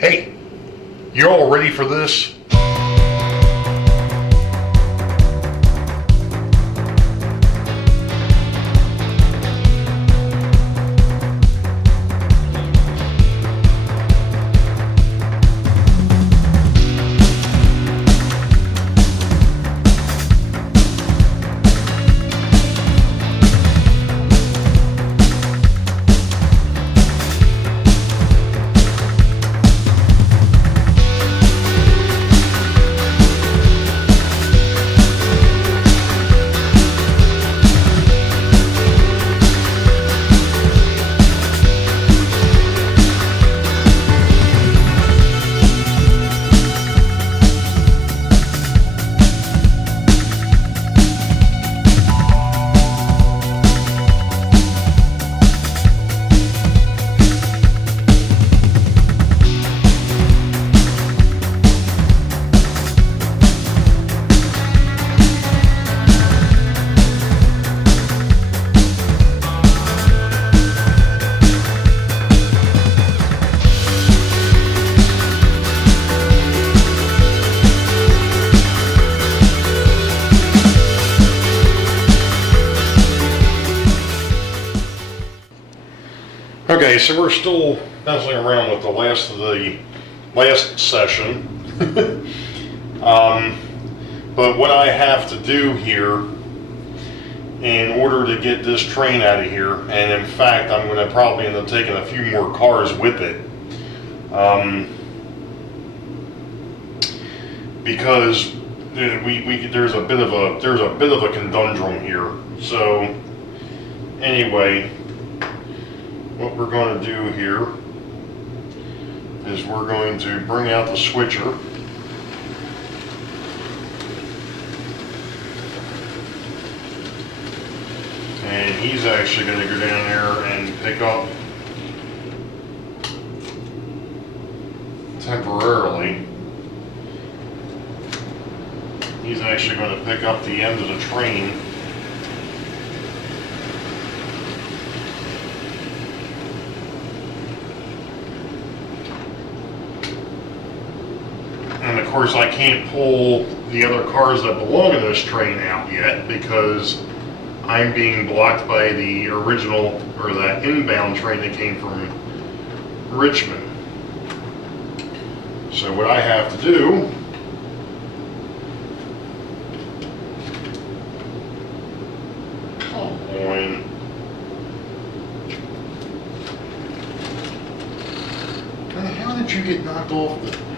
Hey, you all ready for this? Okay, so we're still messing around with the last of the last session. But what I have to do here in order to get this train out of here, and in fact I'm going to probably end up taking a few more cars with it, because there's a bit of a conundrum here. So anyway, what we're going to do here is we're going to bring out the switcher. And he's actually going to go down there and pick up temporarily. He's actually going to pick up the end of the train. And of course I can't pull the other cars that belong to this train out yet because I'm being blocked by the original, or that inbound train that came from Richmond. So what I have to do how did you get knocked off the...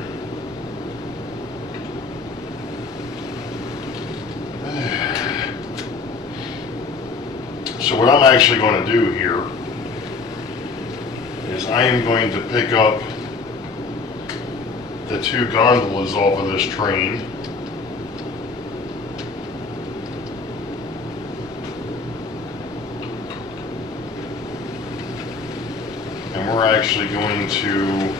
So what I'm actually going to do here is I am going to pick up the two gondolas off of this train. And we're actually going to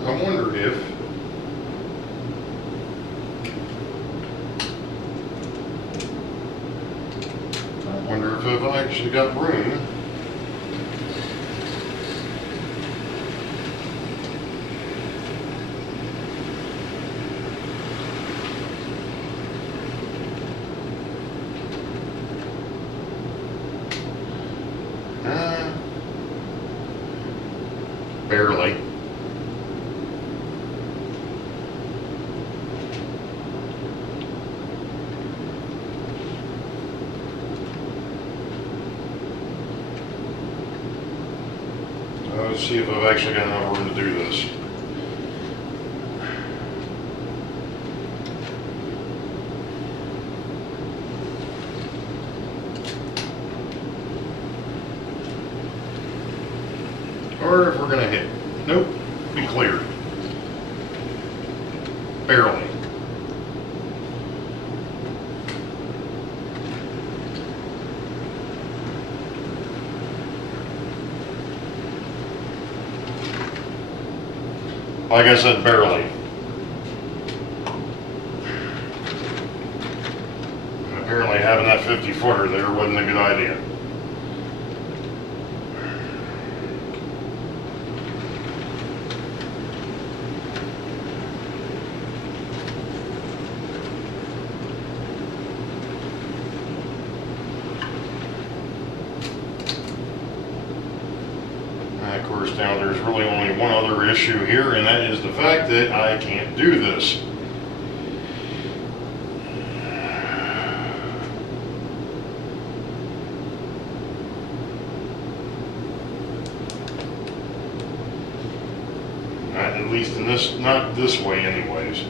I wonder if I've actually got room. Barely. Let's see if I've actually got enough room to do this. Or if we're going to hit. Nope, be cleared. Barely. Like I said, barely. I'm going to apparently having that 50-footer there wasn't a good idea. And of course, now there's really only one other issue here, and that is the fact that I can't do this. At least in this, not this way anyways.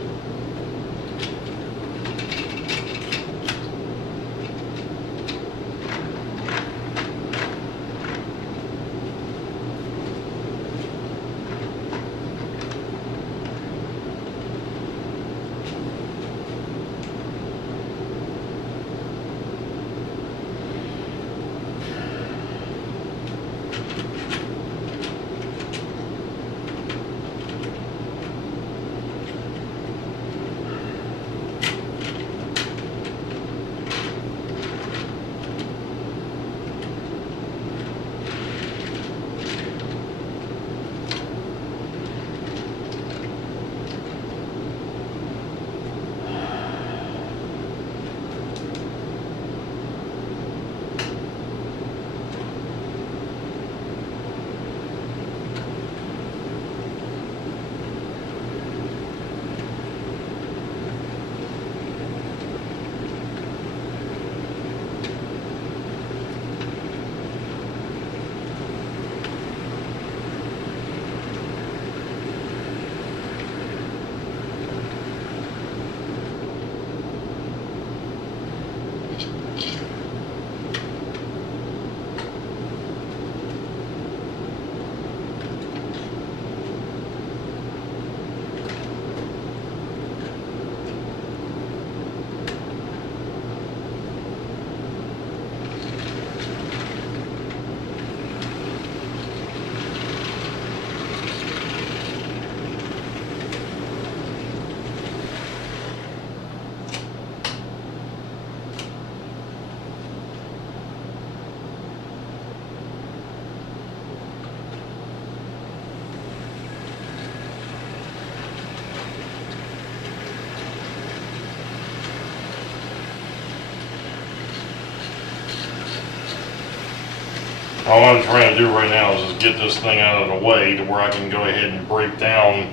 All I'm trying to do right now is just get this thing out of the way to where I can go ahead and break down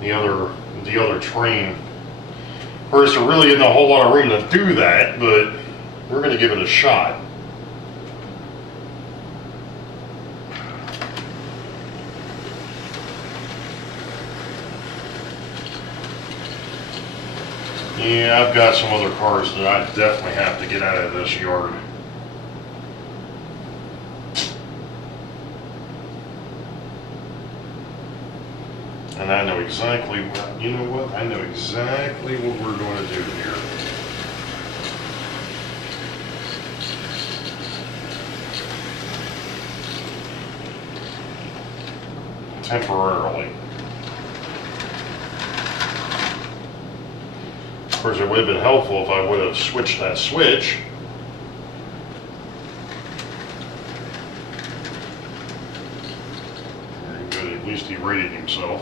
the other train. Of course, there really isn't a whole lot of room to do that, but we're going to give it a shot. Yeah, I've got some other cars that I definitely have to get out of this yard. And I know exactly what, you know what? I know exactly what we're going to do here. Temporarily. Of course, it would have been helpful if I would have switched that switch. Very good, at least he rated himself.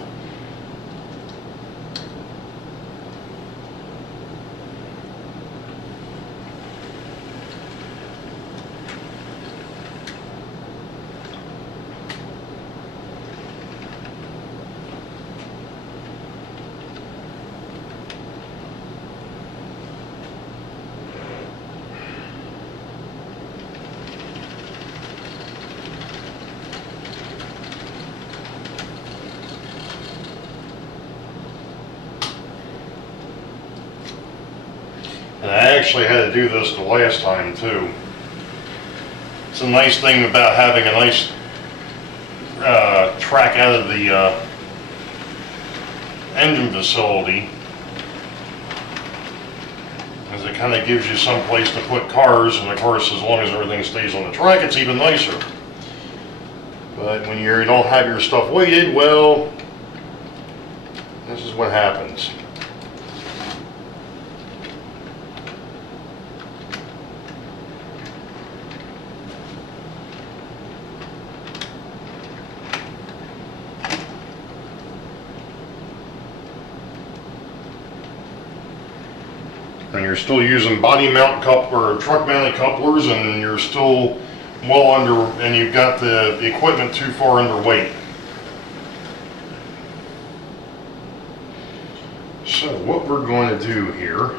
And I actually had to do this the last time too. It's a nice thing about having a nice track out of the engine facility, as it kind of gives you some place to put cars, and of course as long as everything stays on the track it's even nicer. But when you don't have your stuff weighted, well, this is what happens. And you're still using body mount coupler or truck mounted couplers, and you're still well under, and you've got the equipment too far underweight. So what we're going to do here,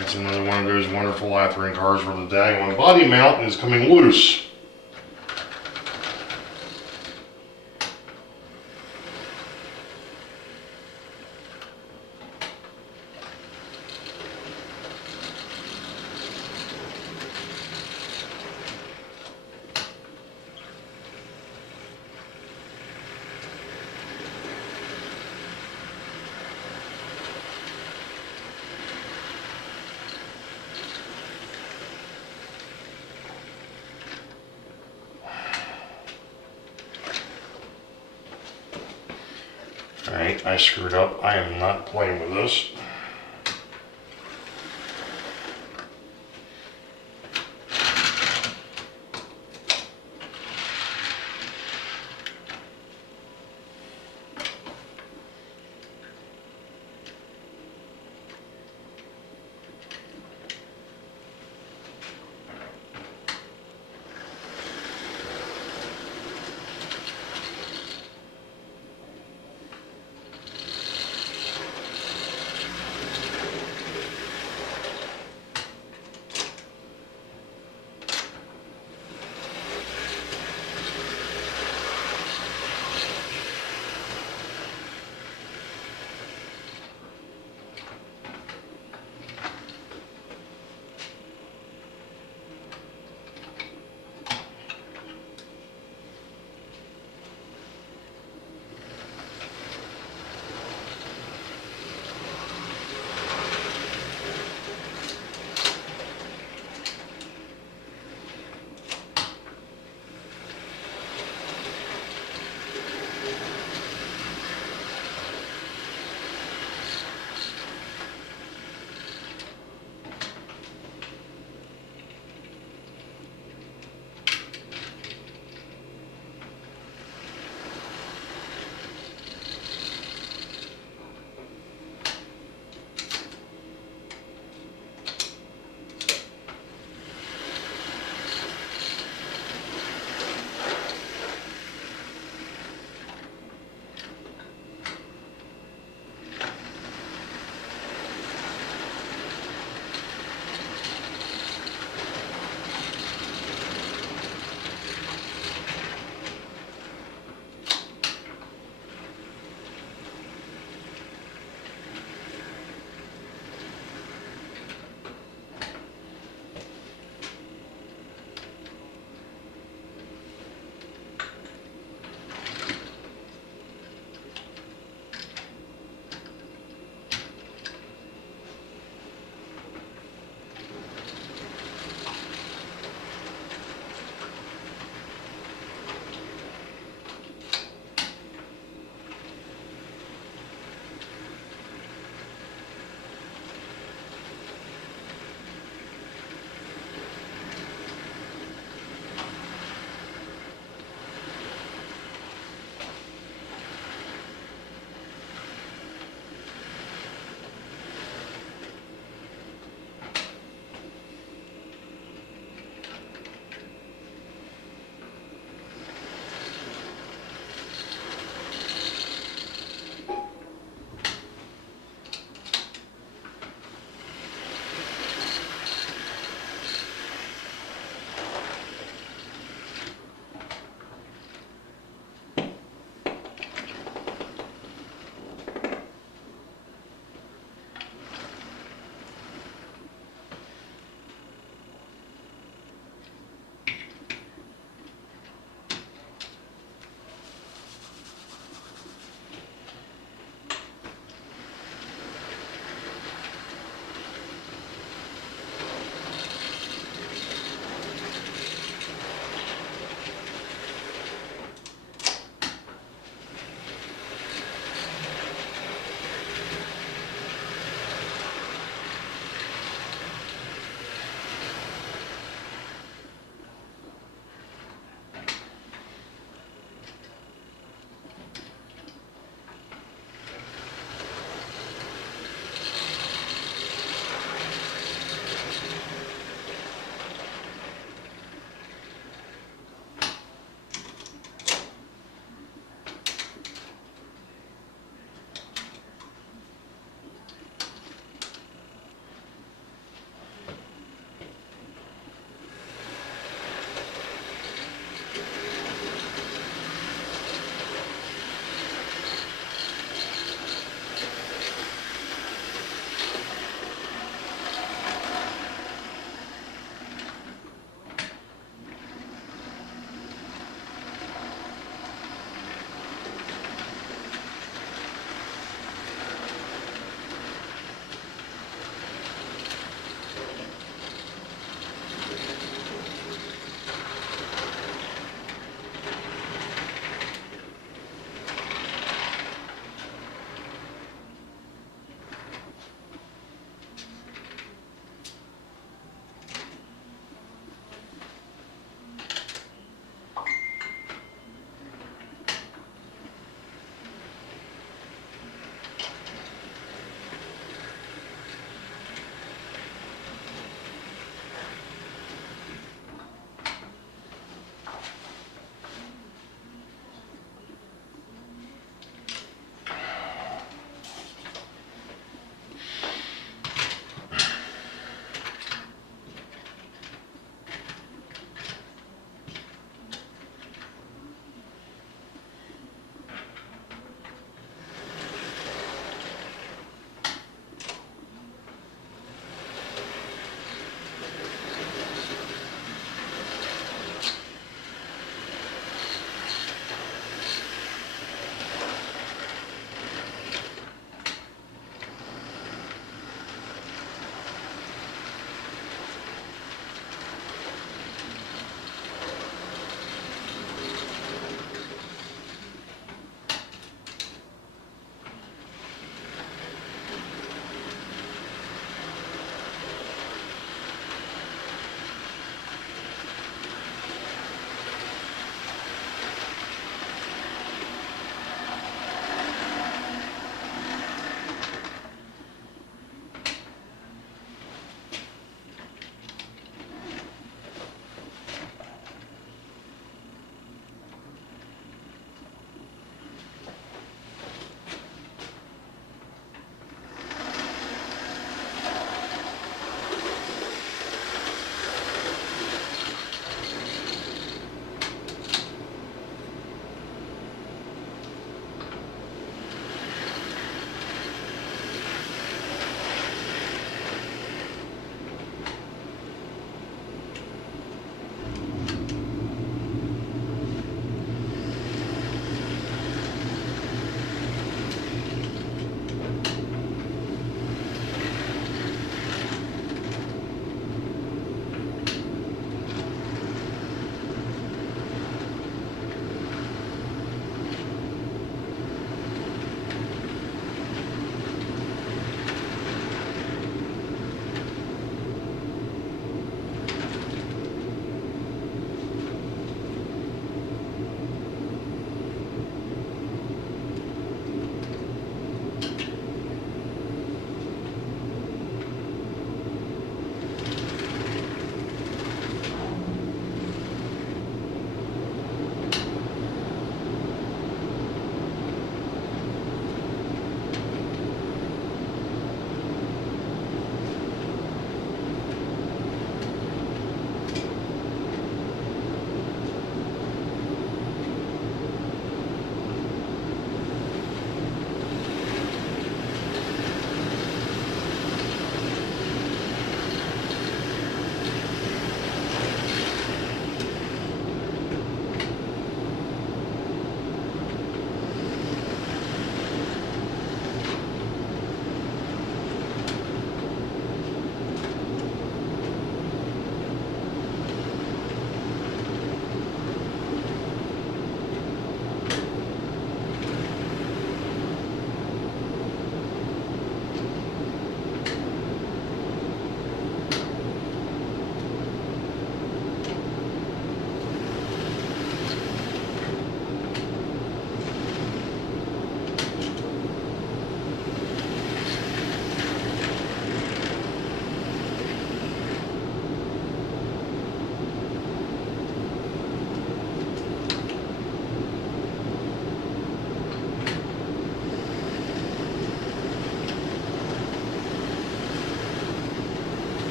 it's another one of those wonderful Lathering cars where the daggone body mount is coming loose. Alright, I screwed up. I am not playing with this.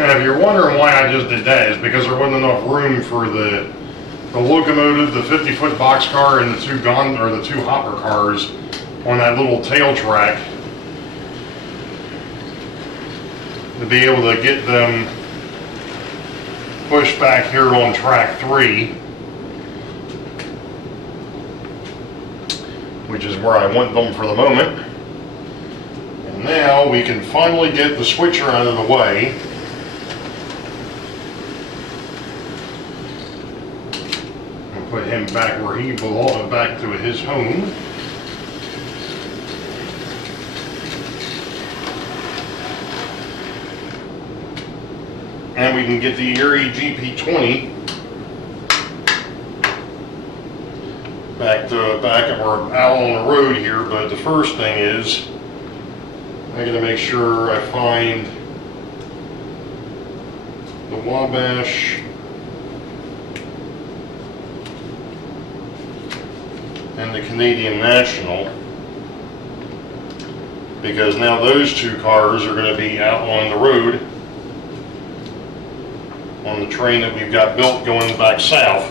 And if you're wondering why I just did that, is because there wasn't enough room for the locomotive, the 50-foot boxcar, and the two hopper cars on that little tail track to be able to get them pushed back here on track 3, which is where I want them for the moment. And now we can finally get the switcher out of the way. And put him back where he belongs, back to his home. And we can get the Erie GP20 back or out on the road here. But the first thing is I got to make sure I find the Wabash and the Canadian National, because now those two cars are going to be out on the road on the train that we've got built going back south.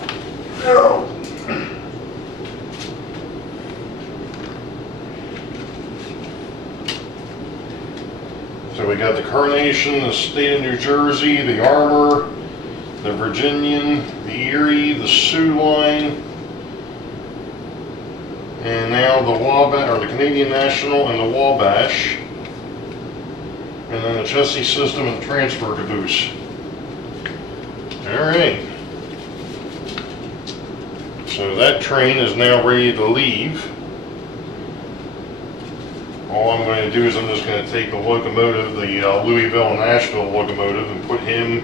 So we got the Carnation, the State of New Jersey, the Armor, the Virginian, the Erie, the Sioux Line, and now the Wabash, or the Canadian National and the Wabash, and then the chassis system and the transfer caboose. Alright, so that train is now ready to leave. All I'm going to do is I'm just going to take the locomotive, the Louisville and Nashville locomotive, and put him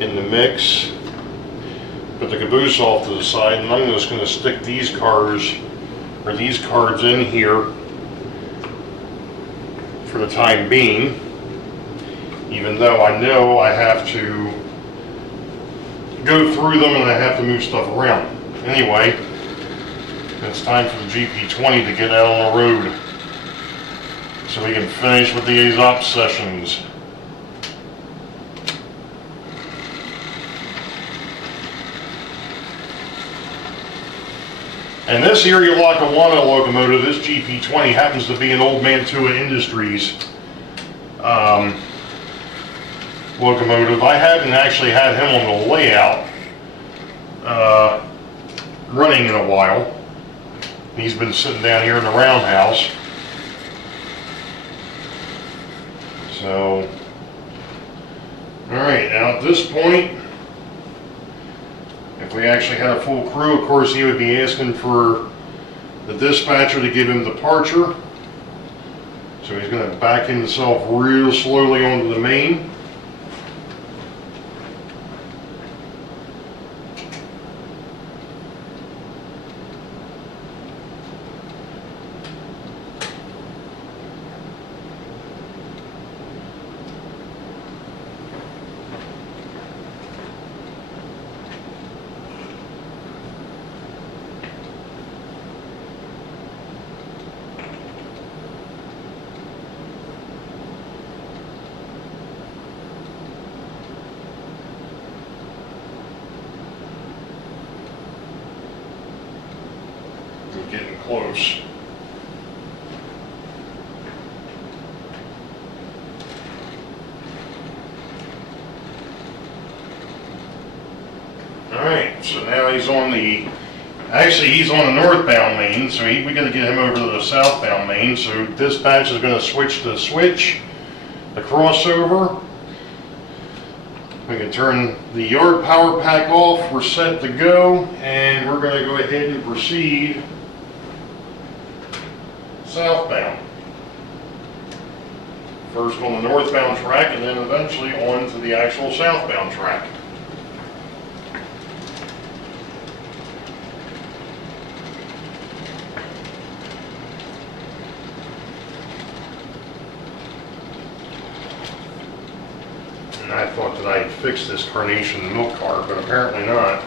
in the mix. Put the caboose off to the side, and I'm just going to stick these cars, or these cards in here for the time being, even though I know I have to go through them and I have to move stuff around. Anyway, it's time for the GP20 to get out on the road so we can finish with these op sessions. And this Erie Lackawanna locomotive, this GP20, happens to be an old Mantua Industries locomotive. I haven't actually had him on the layout running in a while. He's been sitting down here in the roundhouse. So, alright, now at this point, if we actually had a full crew, of course he would be asking for the dispatcher to give him departure. So he's going to back himself real slowly onto the main. Getting close. Alright, so now he's on the, actually he's on the northbound main, so we got to get him over to the southbound main. So dispatch is going to switch the crossover. We can turn the yard power pack off. We're set to go, and we're going to go ahead and proceed southbound. First on the northbound track, and then eventually on to the actual southbound track. And I thought that I had fixed this Carnation milk cart, but apparently not.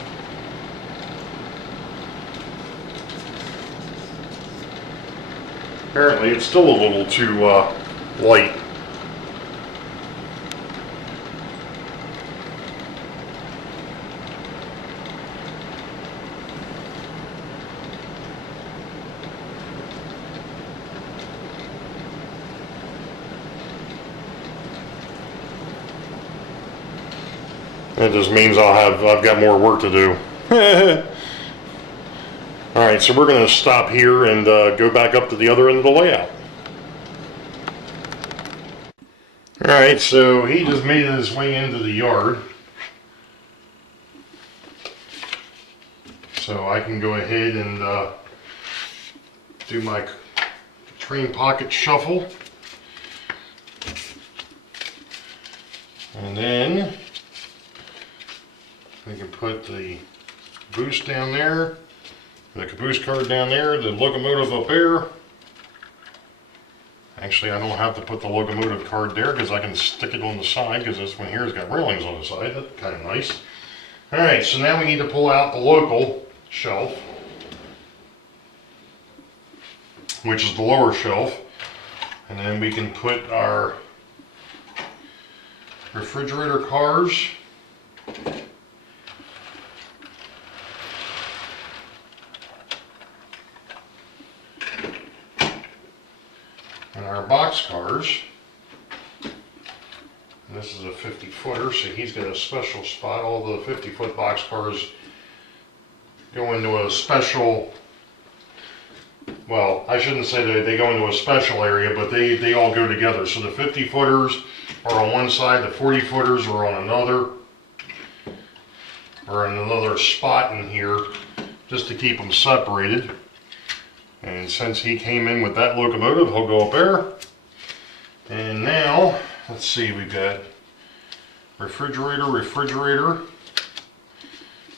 Apparently it's still a little too light. It just means I've got more work to do. All right, so we're going to stop here and go back up to the other end of the layout. All right, so he just made his way into the yard. So I can go ahead and do my train pocket shuffle. And then we can put the caboose down there, the caboose card down there, the locomotive up there. Actually, I don't have to put the locomotive card there because I can stick it on the side because this one here has got railings on the side. That's kind of nice. Alright, so now we need to pull out the local shelf, which is the lower shelf, and then we can put our refrigerator cars and our box cars. And this is a 50-footer, so he's got a special spot. All the 50-foot box cars go into a special, well, I shouldn't say that they go into a special area, but they all go together. So the 50-footers are on one side, the 40-footers are on another, or in another spot in here, just to keep them separated. And since he came in with that locomotive, he'll go up there. And now, let's see, we've got refrigerator,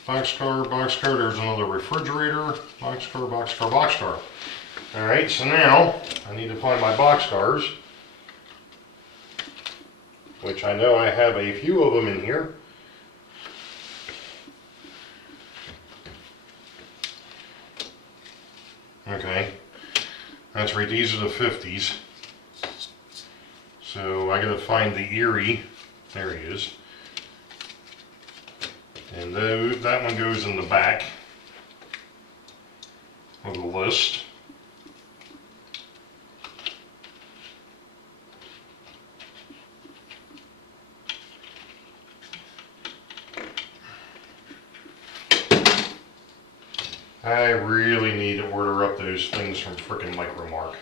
boxcar, there's another refrigerator, boxcar. Alright, so now I need to find my boxcars, which I know I have a few of them in here. Okay, that's right, these are the 50s. So I gotta find the Erie, there he is. And that one goes in the back of the list. I really need to order up those things from frickin' Micromark,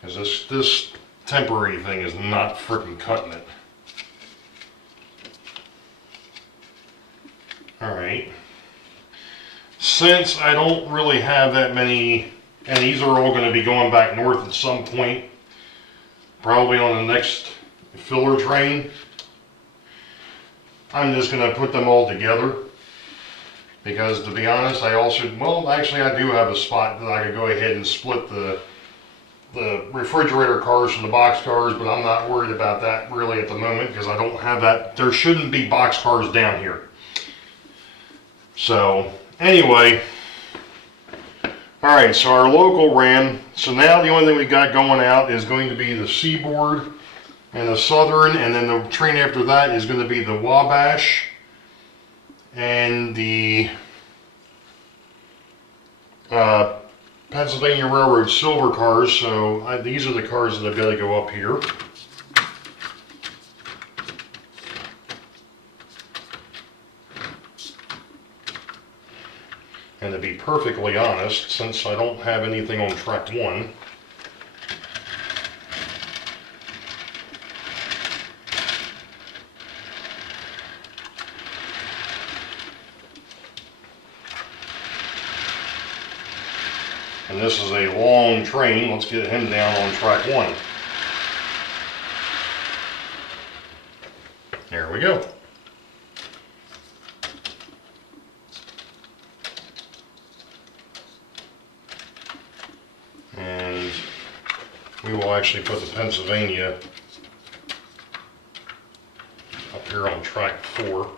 because this temporary thing is not frickin' cutting it. Alright, since I don't really have that many, and these are all going to be going back north at some point, probably on the next filler train, I'm just going to put them all together. Because to be honest, I also, well, actually I do have a spot that I could go ahead and split the refrigerator cars from the box cars, but I'm not worried about that really at the moment because I don't have that. There shouldn't be box cars down here. So anyway, alright, so our local ran. So now the only thing we got going out is going to be the Seaboard and the Southern, and then the train after that is going to be the Wabash and the Pennsylvania Railroad silver cars. So these are the cars that I've got to go up here. And to be perfectly honest, since I don't have anything on track 1, and this is a long train, let's get him down on track 1. There we go. And we will actually put the Pennsylvania up here on track 4.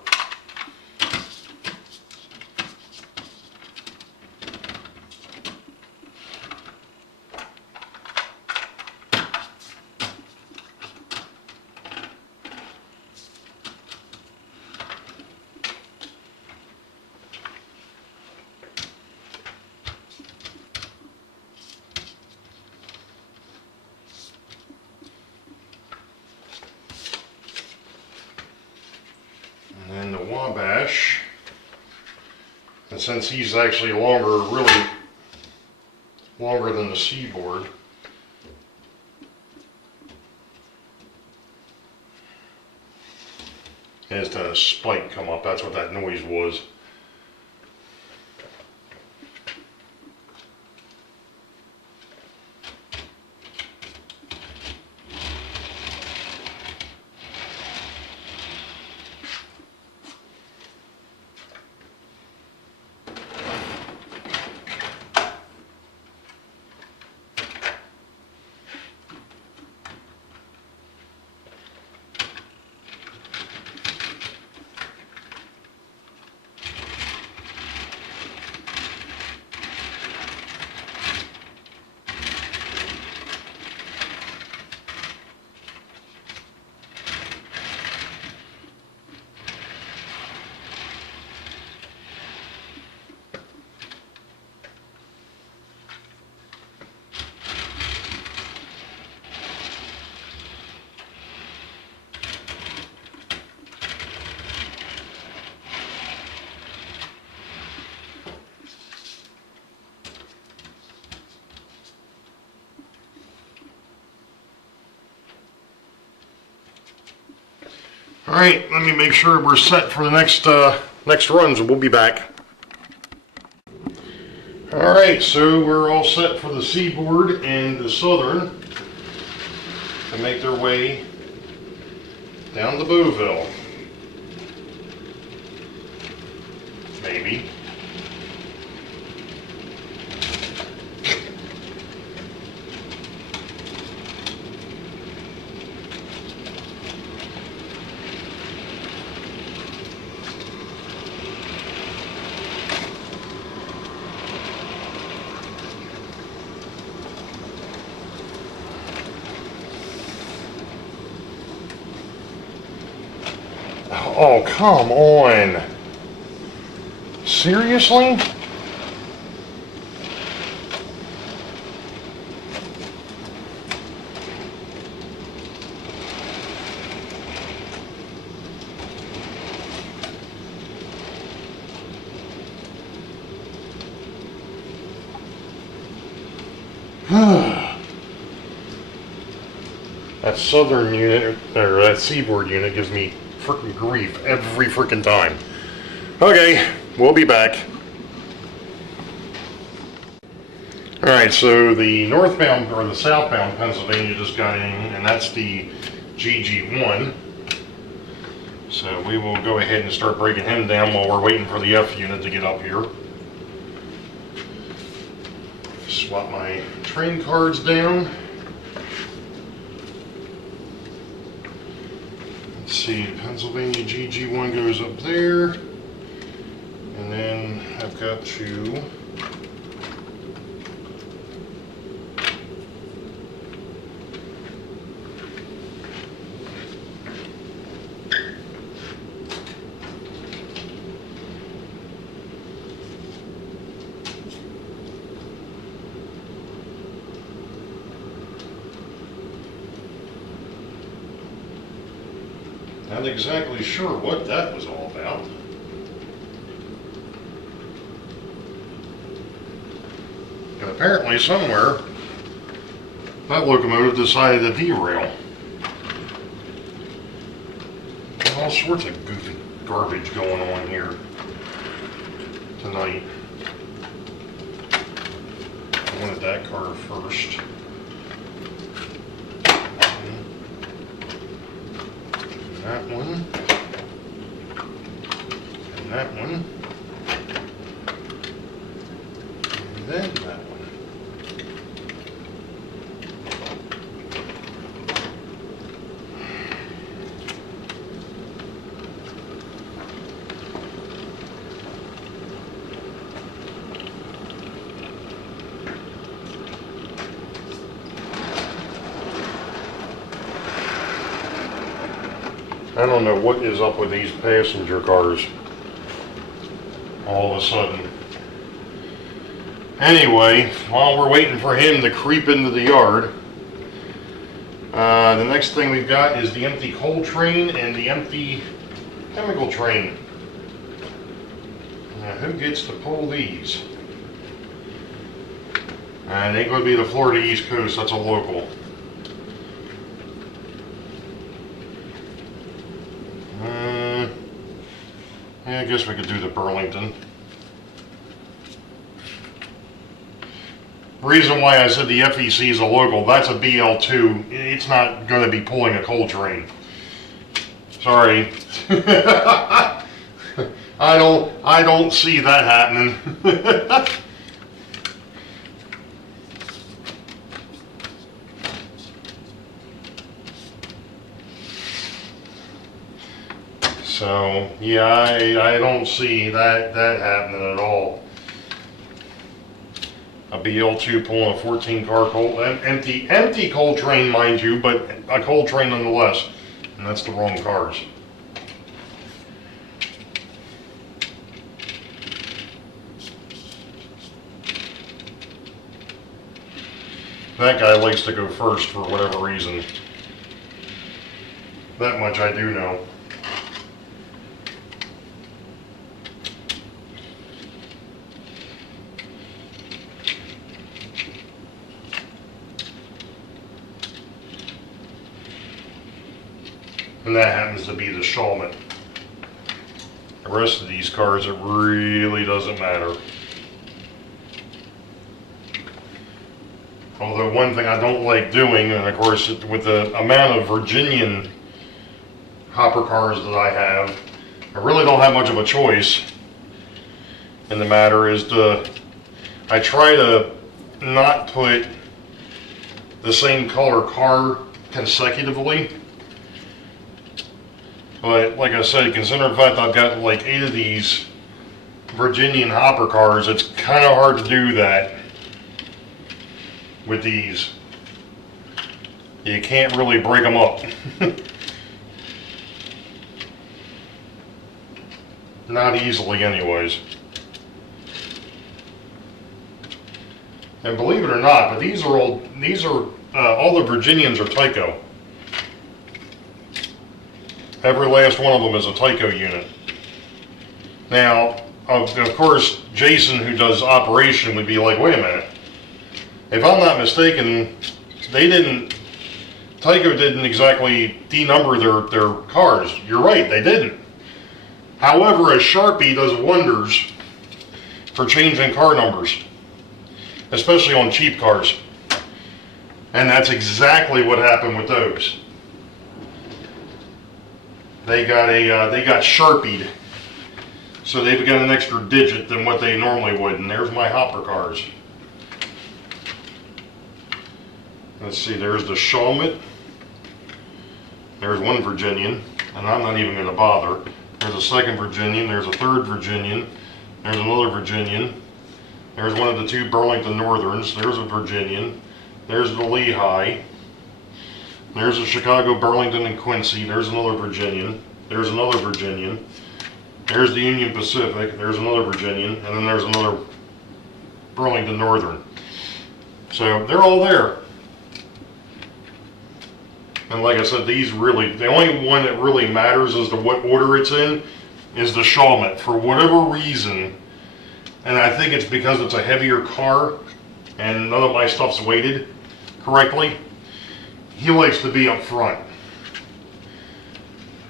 mesh. And since he's actually really longer than the seaboard, and it's done a spike come up. That's what that noise was. All right, let me make sure we're set for the next runs, and we'll be back. All right, so we're all set for the seaboard and the southern to make their way down to Boeville. Maybe. Oh, come on. Seriously? That southern unit, or that seaboard unit, gives me frickin' grief every frickin' time. Okay, we'll be back. Alright, so the northbound, or the southbound Pennsylvania just got in, and that's the GG1. So we will go ahead and start breaking him down while we're waiting for the F unit to get up here. Swap my train cards down. Let's see, Pennsylvania GG1 goes up there, and then I've got to not exactly sure what that was all about. And apparently somewhere that locomotive decided to derail. All sorts of goofy garbage going on here tonight. I wanted that car first. That one, and that one, and then that one. I don't know what is up with these passenger cars all of a sudden. Anyway, while we're waiting for him to creep into the yard, the next thing we've got is the empty coal train and the empty chemical train. Now who gets to pull these? And it ain't going to be the Florida East Coast, that's a local. Yeah, I guess we could do the Burlington. Reason why I said the FEC is a local, that's a BL2. It's not going to be pulling a coal train. Sorry. I don't see that happening. So yeah, I don't see that happening at all. A BL2 pulling a 14-car coal, empty coal train, mind you, but a coal train nonetheless, and that's the wrong cars. That guy likes to go first for whatever reason. That much I do know. And that happens to be the Shawmut. The rest of these cars, it really doesn't matter. Although one thing I don't like doing, and of course with the amount of Virginian hopper cars that I have, I really don't have much of a choice in the matter, is I try to not put the same color car consecutively. But like I said, considering the fact I've got like 8 of these Virginian hopper cars, it's kind of hard to do that with these. You can't really break them up. Not easily anyways. And believe it or not, but these are all the Virginians are Tyco. Every last one of them is a Tyco unit. Now, of course, Jason, who does operation, would be like, wait a minute. If I'm not mistaken, Tyco didn't exactly denumber their cars. You're right, they didn't. However, a Sharpie does wonders for changing car numbers, especially on cheap cars. And that's exactly what happened with those. They got Sharpied, so they've got an extra digit than what they normally would. And there's my hopper cars. Let's see, there's the Shawmut. There's one Virginian, and I'm not even going to bother. There's a second Virginian, there's a third Virginian, there's another Virginian, there's one of the 2 Burlington Northerns, there's a Virginian, there's the Lehigh, there's a Chicago, Burlington, and Quincy, there's another Virginian, there's another Virginian, there's the Union Pacific, there's another Virginian, and then there's another Burlington Northern. So they're all there. And like I said, the only one that really matters as to what order it's in is the Shawmut. For whatever reason, and I think it's because it's a heavier car and none of my stuff's weighted correctly, he likes to be up front.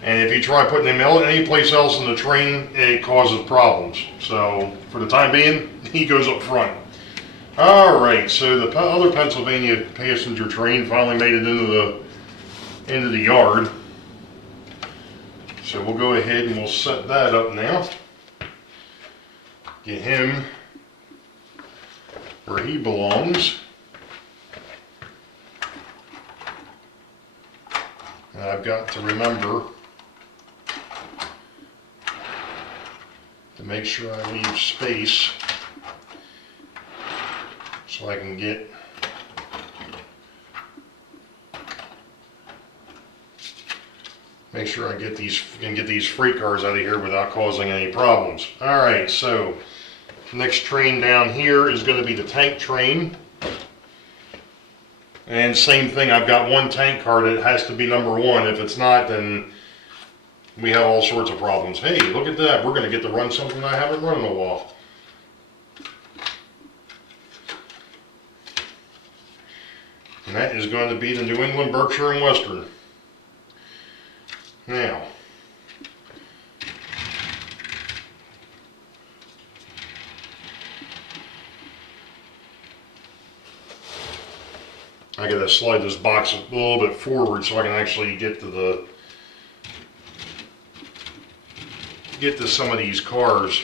And if you try putting him any place else in the train, it causes problems. So for the time being, he goes up front. Alright, so the other Pennsylvania passenger train finally made it into the yard. So we'll go ahead and we'll set that up now. Get him where he belongs. And I've got to remember to make sure I leave space so I can get make sure I get these freight cars out of here without causing any problems. All right, so next train down here is going to be the tank train. And same thing, I've got one tank car that has to be number 1. If it's not, then we have all sorts of problems. Hey, look at that. We're going to get to run something I haven't run in a while. And that is going to be the New England, Berkshire, and Western. Now, I gotta slide this box a little bit forward so I can actually get to some of these cars.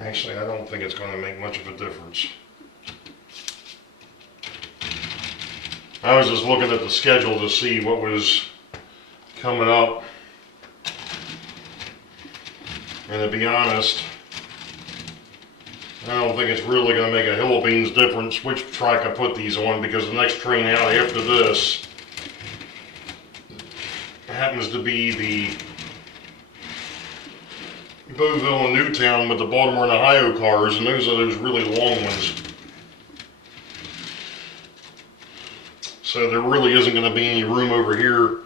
Actually, I don't think it's going to make much of a difference. I was just looking at the schedule to see what was coming up. And to be honest, I don't think it's really going to make a hill of beans difference which track I put these on, because the next train out after this happens to be the Boeville and Newtown with the Baltimore and Ohio cars, and those are those really long ones. So there really isn't going to be any room over here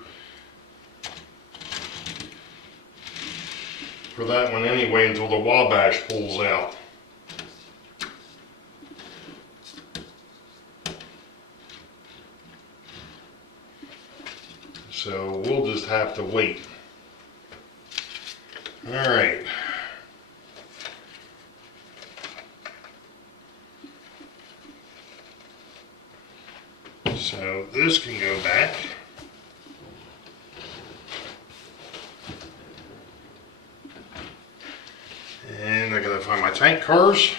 for that one anyway until the Wabash pulls out. So we'll just have to wait. All right. So this can go back. And I gotta find my tank cars.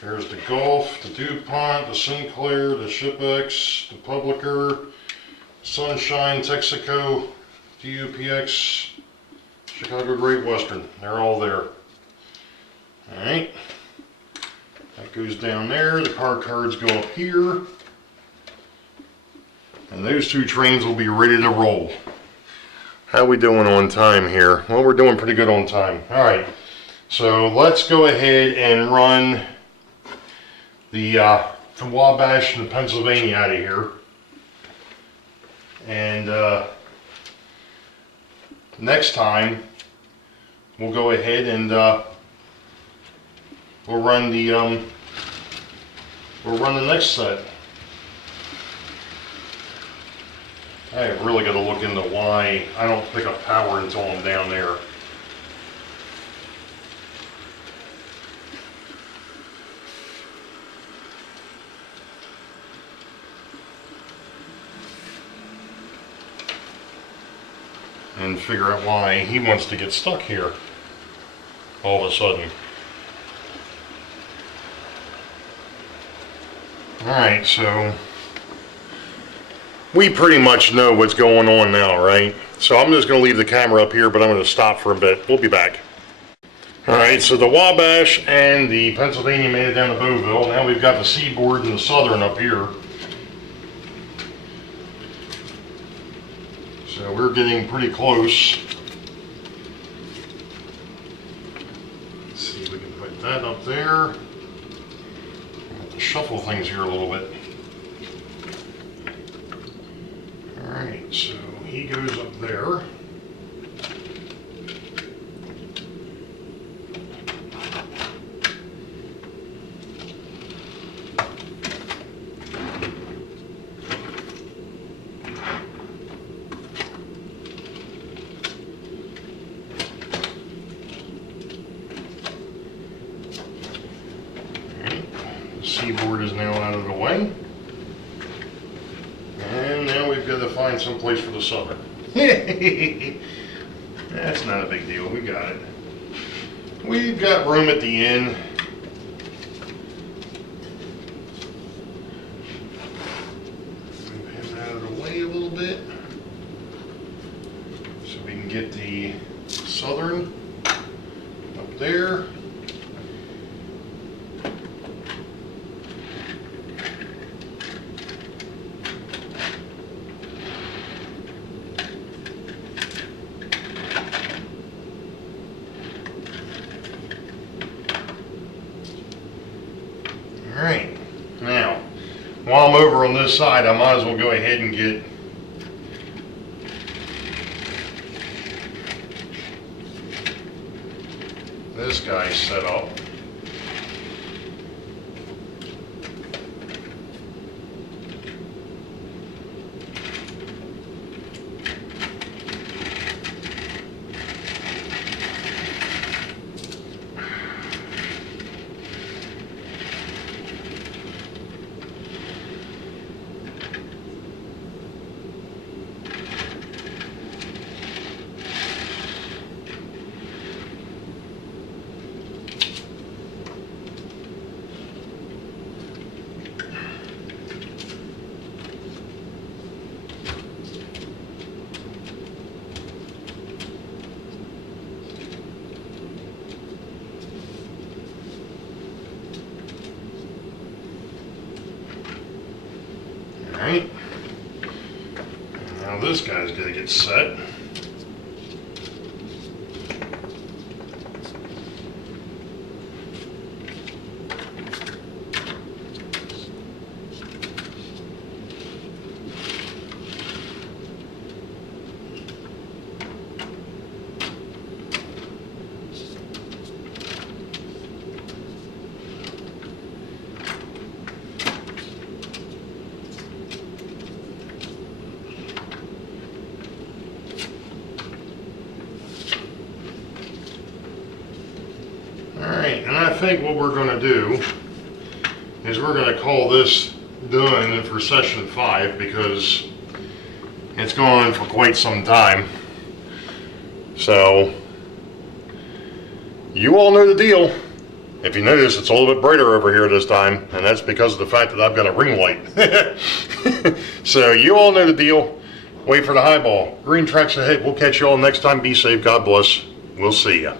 There's the Gulf, the DuPont, the Sinclair, the ShipX, the Publicker, Sunshine, Texaco, DUPX, Chicago Great Western. They're all there. Alright. That goes down there. The car cards go up here. And those two trains will be ready to roll. How we doing on time here? Well, we're doing pretty good on time. Alright. So let's go ahead and run the Wabash and the Pennsylvania out of here. And next time we'll go ahead and we'll run the next set. I really got to look into why I don't pick up power until I'm down there. And figure out why he wants to get stuck here all of a sudden. Alright, so we pretty much know what's going on now, right? So I'm just going to leave the camera up here, but I'm going to stop for a bit. We'll be back. Alright, so the Wabash and the Pennsylvania made it down to Boeville. Now we've got the Seaboard and the Southern up here. So we're getting pretty close. Let's see if we can put that up there. Have to shuffle things here a little bit. Alright, so he goes up there. way. And now we've got to find some place for the southern. That's not a big deal, we got it. We've got room at the end. Move him out of the way a little bit so we can get the southern up there. Alright, now, while I'm over on this side, I might as well go ahead and get this guy set up. Alright, now this guy's gonna get set. Alright, and I think what we're going to do is we're going to call this done for session 5 because it's gone on for quite some time. So, you all know the deal. If you notice, it's a little bit brighter over here this time, and that's because of the fact that I've got a ring light. So, you all know the deal. Wait for the highball. Green tracks ahead. We'll catch you all next time. Be safe. God bless. We'll see ya.